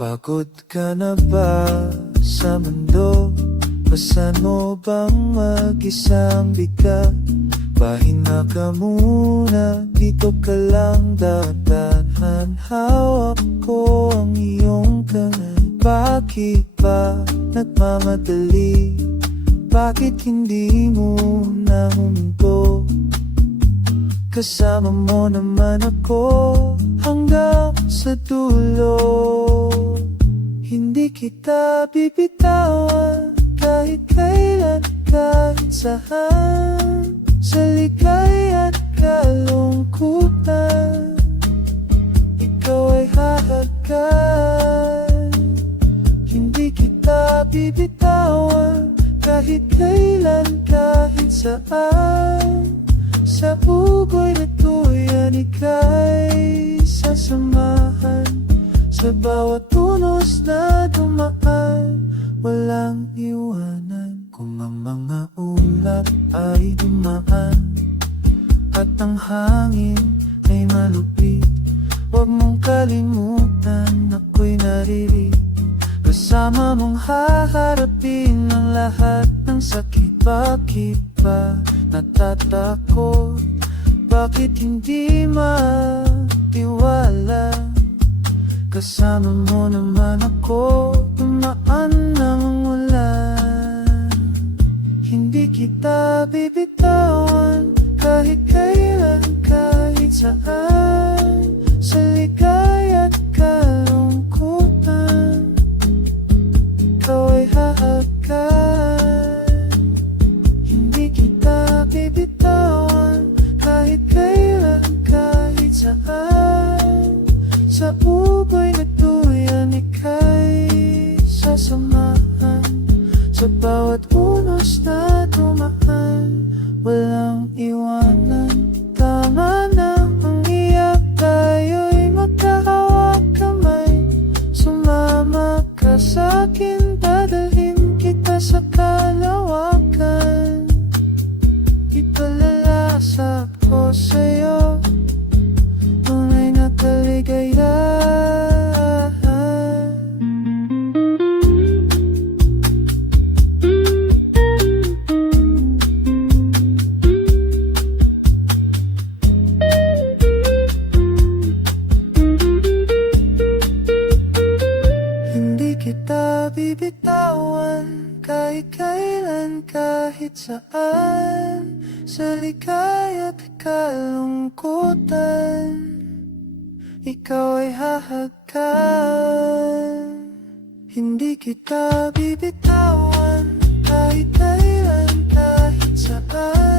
Pagod ka na ba sa mundo? Pasan mo bang mag-isang bigat? Pahinga ka muna, dito ka lang dadahan. Hawak ko ang iyong kamay. Bakit ba nagmamadali? Bakit hindi mo na huminto? Kasama mo naman ako hanggang sa dulo. Hindi kita bibitawan kahit kailan, kahit saan. Sa ligaya at kalungkutan, ikaw ay hahagkan. Hindi kita bibitawan kahit kailan, kahit saan. Sa ugoy na tuyan, ika'y sasamahan. Sa bawat tunos na dumaan, walang iwanan. Kung ang mga ulap ay dumaan at ang hangin ay malupit, huwag mong kalimutan, ako'y naririnig. Kasama mong haharapin ang lahat ng sakit. Bakit ba natatakot? Bakit hindi matiwala? Kasama mo naman ako, dumaan ng ulan. Hindi kita bibitawan kahit kailan, kahit saan. Sa ligaya at kalungkutan, ikaw ay hahagkan. Hindi kita bibitawan kahit kailan, kahit saan. Sa ugoy na tuyan, ika'y sasamahan. Sa bawat unos na dumaan, walang iwanan. Tama na ang iyak, tayo'y magkahawak kamay. Sumama ka sa'kin, dadalhin kita sa kalawakan. Ipalalasap ko sa'yo tunay na kaligayahan. Hindi kita bibitawan kahit kailan, kahit saan. Sa ligaya at kalungkutan, ikaw ay hahagkan. Hindi kita bibitawan kahit kailan, kahit saan.